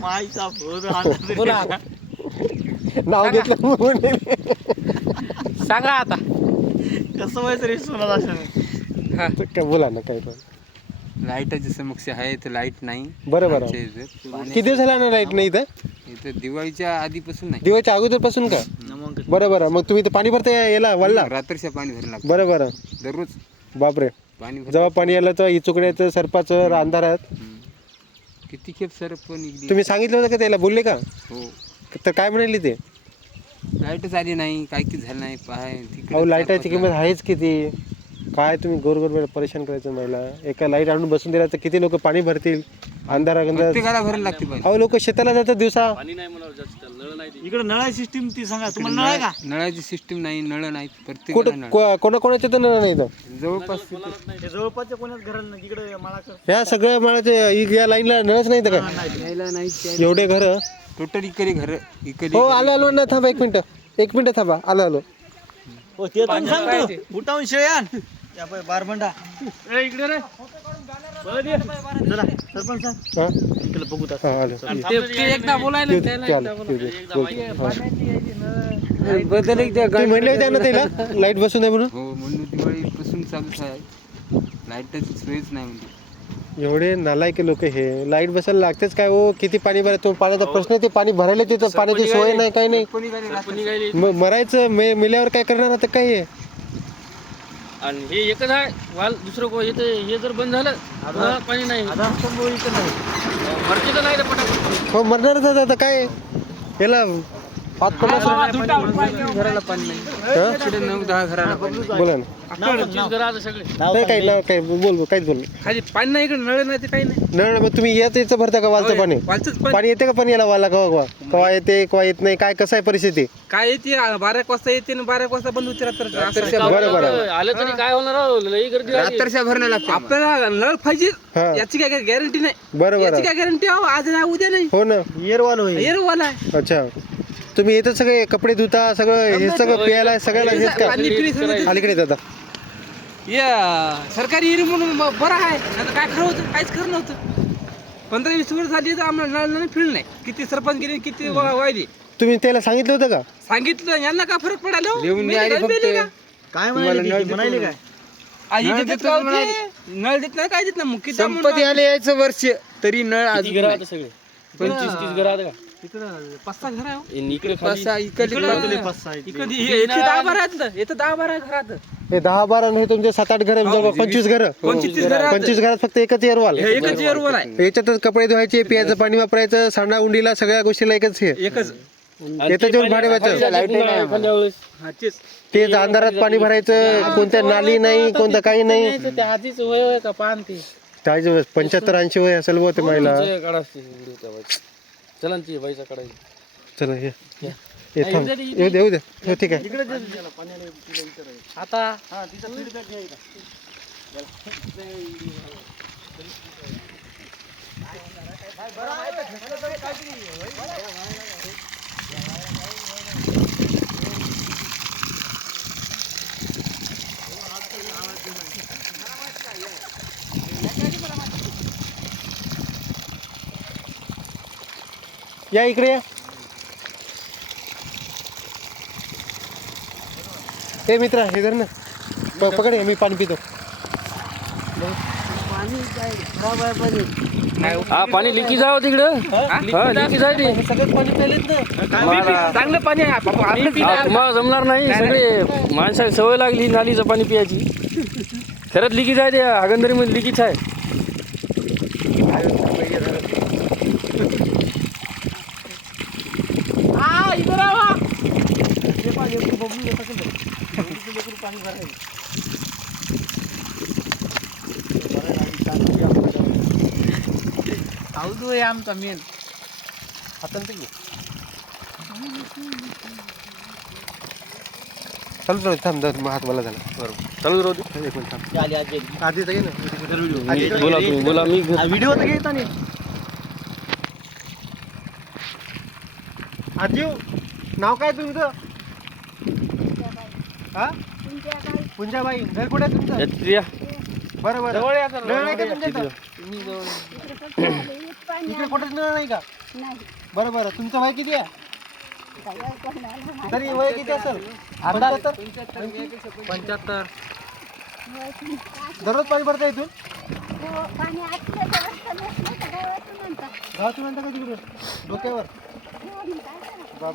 माईचा आला तरी नाव घेतलं म्हणून सांगा आता. कसं व्हायचं रे सोनात असं हा. काय बोला ना काय पण लाईटाची समस्या आहे तर लाइट नाही. बरं बरं. आमच्या इथं. किती दिवस झाला ना लाइट नाही इथं? इथं दिवाळीच्या आधीपासून नाही. दिवाळीच्या अगोदरपासून का? मग बरं बरं. मग तुम्ही इथं पाणी भरता याला वळला रात्रीच्या पाणी भरायला लागतं. बरं बरं. दररोज. बापरे. पाणी भर जेव्हा पाणी आलं तेव्हा इचुकण्याचं सरपाचं अंधारात किती खेप सर पण तुम्ही सांगितलं होतं का त्याला? बोलले का? हो. तर काय म्हणाली ते? लाईटच आली नाही काय किती झालं नाही तिकडे अहो लाईटाची किंमत आहेच किती? काय तुम्ही गोर गोर परेशान करायचं महिला एका लाइट आणून बसून दिला तर किती लोक पाणी भरतील? अंधारा गंधा प्रत्येकाला भरायला लागते पाणी. अहो लोक शेताला जातात दिवसा. इकडे नळा सिस्टीम ती सांगा तुम्हाला नळ आहे का? नळाची सिस्टीम नाही नळ नाही प्रत्येकाला कुठं को- कोणाकोणाच्या तर नळ नाही इथं. जवळपास तिथे. हे जवळपासच्या कोणाच घराला नाही इकडे मला ह्या सगळ्या माळाचे या लाईनला नळच नाही का? यायला नाही एवढे घर. टोटल इकडे घर इकडे हो आलो आलो ना थांबा एक मिनिट. एक मिनिट थांबा. आलो आलो. हो ते पण सांग तू उठावून शेळी आण. या बाई, बारबंडा. इकडे रे. चला सरपंच सांग इकडे बघू आता. आलो. ते ते एकदा बोलायला ते- त्याला चालेल, एकदा ते- ते- बोल. हा. बदल एकदा तुम्ही म्हणले होते ना त्याला लाइट बसून नाही म्हणून? हो म्हणून दिवाळीपासून चालूच आहे. लाईटाची सोयच नाही म्हणजे एवढे नालायक लोक हे. लाइट बसायला लागतेच काय हो? किती पाणी भरायचं? तो पाण्याचा प्रश्न आहे, ते पाणी भरायला तिथं पाण्याची सोय नाही काही नाही. कोणी गाडी रात्री- म- मरायचं मे- मेल्यावर काय करणार आता? काय आहे. आणि हे एकच आहे. वाल दुसरं को येतं हे जर बंद झालं पुन्हा पाणी नाही. आधारस्तंभ इकडे नाही. मरते तर नाही रे पटापट. हो मरणारच आता आता काय? याला पाच पन्नास घराला पाणी नाही. हा? नऊ दहा घराला. बोला ना. नाही काही ना काही बोल बोल काहीच बोल खाली पाणी नाही इकडे नळ नाही ते काही नाही. नळ मग तुम्ही याच याचं भरता का वालचं पाणी? पाणी. येते का पाणी याला वाला कवा कवा कवा येते कवा येत नाही काय कसं आहे परिस्थिती? काय येते बारा एक वाजता येते आणि बारा एक वाजता बंद होते रात्र. बरं बरं आलं तरी काय होणार हो? लई गर्दी भरणं लागते. आपल्याला नळ पाहिजे हा. याची काय गॅरंटी नाही. बरं याची काय गॅरंटी आहे आज नाही उद्या नाही. हो ना. येरवाल होईल. येर वाला आहे. अच्छा. तुम्ही येतं सगळे कपडे धुता सगळं हे सगळं पियाला सगळ्याला हेच का? अलीकडे येतात या सरकारी एरी म्हणून ब- बरं आहे. आता काय खरं होतं काहीच खरं नव्हतं. पंधरा वीस वर्ष झाली तर आम्हाला नळ नाही फिरलं नाही. किती सरपंच गेले किती वा- वाहिले तुम्ही त्याला सांगितलं होतं का? सांगितलं यांना काय फरक पडायला हो? लिहून द्यायला काय. का? काय म्हणाले काय? आ, हे नळ देतात का हो म्हणाले. नळ देत नाही काय देत नाही? मग किती संपत्ती आले यायचं वर्ष तरी नळ अजून नाही. सगळे? पंचवीस तीस घर का? इकडं पाच सहा घर आहे हो. इकडे पाच सहा इकडे इकडे- पाच- तुले पाच सहा इथे. इकडे हे- इथे दहा बारा आहेत इथं दहा बारा घरात हे दहा बारा नाही तुमचे सात आठ घर जवळ पंचवीस घर. पंचवीस तीस घरात पंचवीस घरात फक्त एकच एअरवाल हे एकच एअरवर आहे. याच्यातच कपडे धुवायचे पियाचं पाणी वापरायचं सांडा उंडीला सगळ्या गोष्टीला एकच हे. एकच. येतं जेवण भाडे लाइट नाही. हा, तेच. तेच अंधारात पाणी भरायचं कोणत्या नाली नाही कोणतं काही नाही. वय का पान ते? काय पंच्याहत्तर ऐंशी वय असेल बुवा ते महिला. चला ती बाईचा काढायची चला हे हे थांब. येऊ दे येऊ दे. हो ठीक आहे. आता? या इकडे या. हे मित्रा हे धर ना. प- पकड हे, मी पाणी पितो. हा पाणी लिकीज आहे हो तिकडं. हा? लिकीज आहे. ते. सगळं पाणी ना. चांगलं पाणी आहे. बाबा, आपलं पिणं हा, तुम्हाला जमणार नाही. सगळे माणसाला सवय लागली नालीचं पाणी पियाची. खरंच लिकीज आहे ते. आगंदरीमध्ये लिकीज आहे. अवधू आहे आमचा मेन. हातानं ते घे. चालू राहू दे, थांब मग हात मला झाला. बरोबर चालू राहू दे. एक मिनिट थांब. आली आजी. आधी. तर घे ना. मी- बोला तुम्ही बोला मी हा, व्हिडिओ तर घेता नाही आजीव नाव काय तुमचं? हा? पुंजाबाई घर कुठे आहे तुमचं? यात्रिया. बरं बरं. जवळ नळ नाही का तुमच्या इथं? इकडे कुठेच नळ नाही का? बरं बरं. तुमचं वय किती आहे? तरी वय किती असेल? पंच्याहत्तर? पंच्याहत्तर. दररोज पाणी भरता इथून? हो, गावातून आणता का तिकडून? डोक्यावर? हो,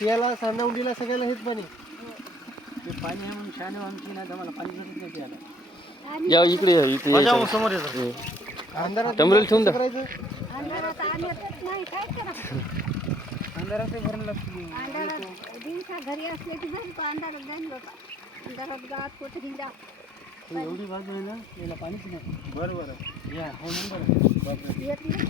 मग काय करावं? बापरे पाणी. इकडं घरात चाललं की नाही? पियाला सांडावडीला सगळ्याला हेच पाणी या इकडे या इकडे माझ्या यायचं. समोर येतं अंधारात टमरेल ठेवून द्या. करायचं? अंधारात नाही काय अंधारात दिवसा घरी असले की जाईल तो अंधारात जाईल बाबा. अंधारात गावात कुठे हिंडा. एवढी बाजू आहे ना याला पाणीच नाही. बरं बरं. या हो नंबर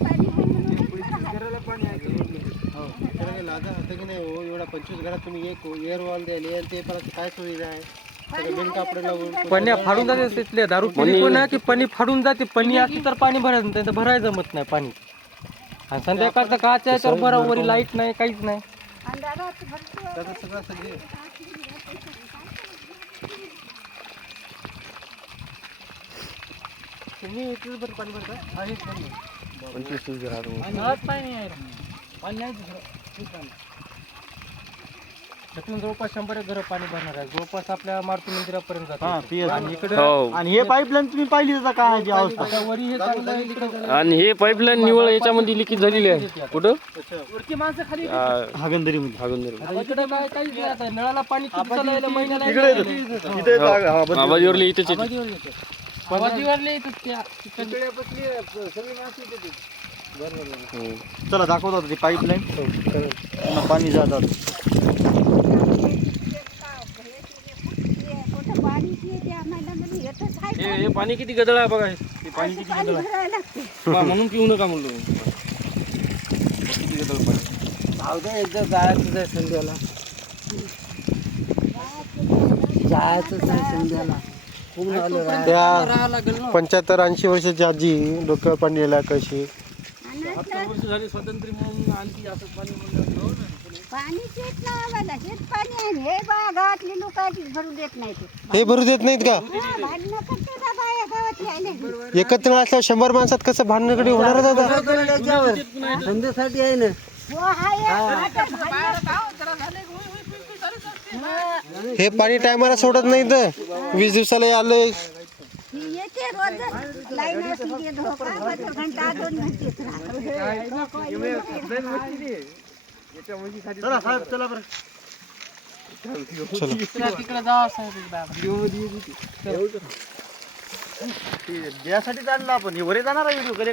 पाणी होईल हो होतं की नाही हो एवढा पंचवीस घरात तुम्ही एक एअर वॉल द्यायले आणि ते परत काय सुविधा आहे सगळं बिन कापड लावून पण्या फाडून जाते तिथले दारू पिली पण की पणी फाडून जाते पणी असली तर पाणी भरायचं नाही तर भरायला जमत नाही पाणी. आणि संध्याकाळचं काच आहे तर बरोबर लाइट नाही काहीच नाही. सगळं सगळे तुम्ही पाणी भरता? पाणी पंचवीस तीस घरात. त्यातून जवळपास शंभर एक घरं पाणी भरणार आहे. जवळपास आपल्या मारुती मंदिरापर्यंत हा जाते आणि इकडे हो. आणि हे पाईपलाईन तुम्ही पाहिली होता ती अवस्था. वरी हे चांगलं आहे, इकडं आणि हे पाईपलाईन निवळ याच्यामध्ये लिकेज झालेली आहे. कुठं? वरची माणसं खाली आ, हागंदरीमध्ये. हागंदरी. इकडे काय काहीच नाही आता नळाला पाणी किती चालायला महिन्याला इकडे येतं. इथे हा, बंद. इथेच येते. येतं. आबाजीवरले येतं त्या तिकडे. हम्म. चला दाखवत होता ती पाईपलाईन पाणी जातात हे हे पाणी किती गदळ आहे बघा हे. हे पाणी किती गदळ आहे? बा, म्हणून पिऊ नका म्हणलो. मी. किती गदळ पाणी? एकदा जायचं आहे संध्याला. जायचंच आहे संध्याला. त्या पंच्याहत्तर ऐंशी वर्षाची आजी डोक्यावर पाणी यायला कशी हो पाणी आहे हे बा गावातली लोक भरू देत नाही ते हे भरू देत नाहीत का? एकत्र असल्यावर शंभर माणसात कसं भांडणकडे होणारच आता? धंद्यासाठी आहे ना. हो आहे. हे पाणी टायमाला सोडत नाही तर वीस दिवसाला आलं ही येते रोज लाईन असली की धोका बदल घंटा दोन घंटेच चला साहेब चला बरं तिकडे जावं साहेब ते द्यासाठी चाललं आपण हे वरे जाणार व्हिडिओ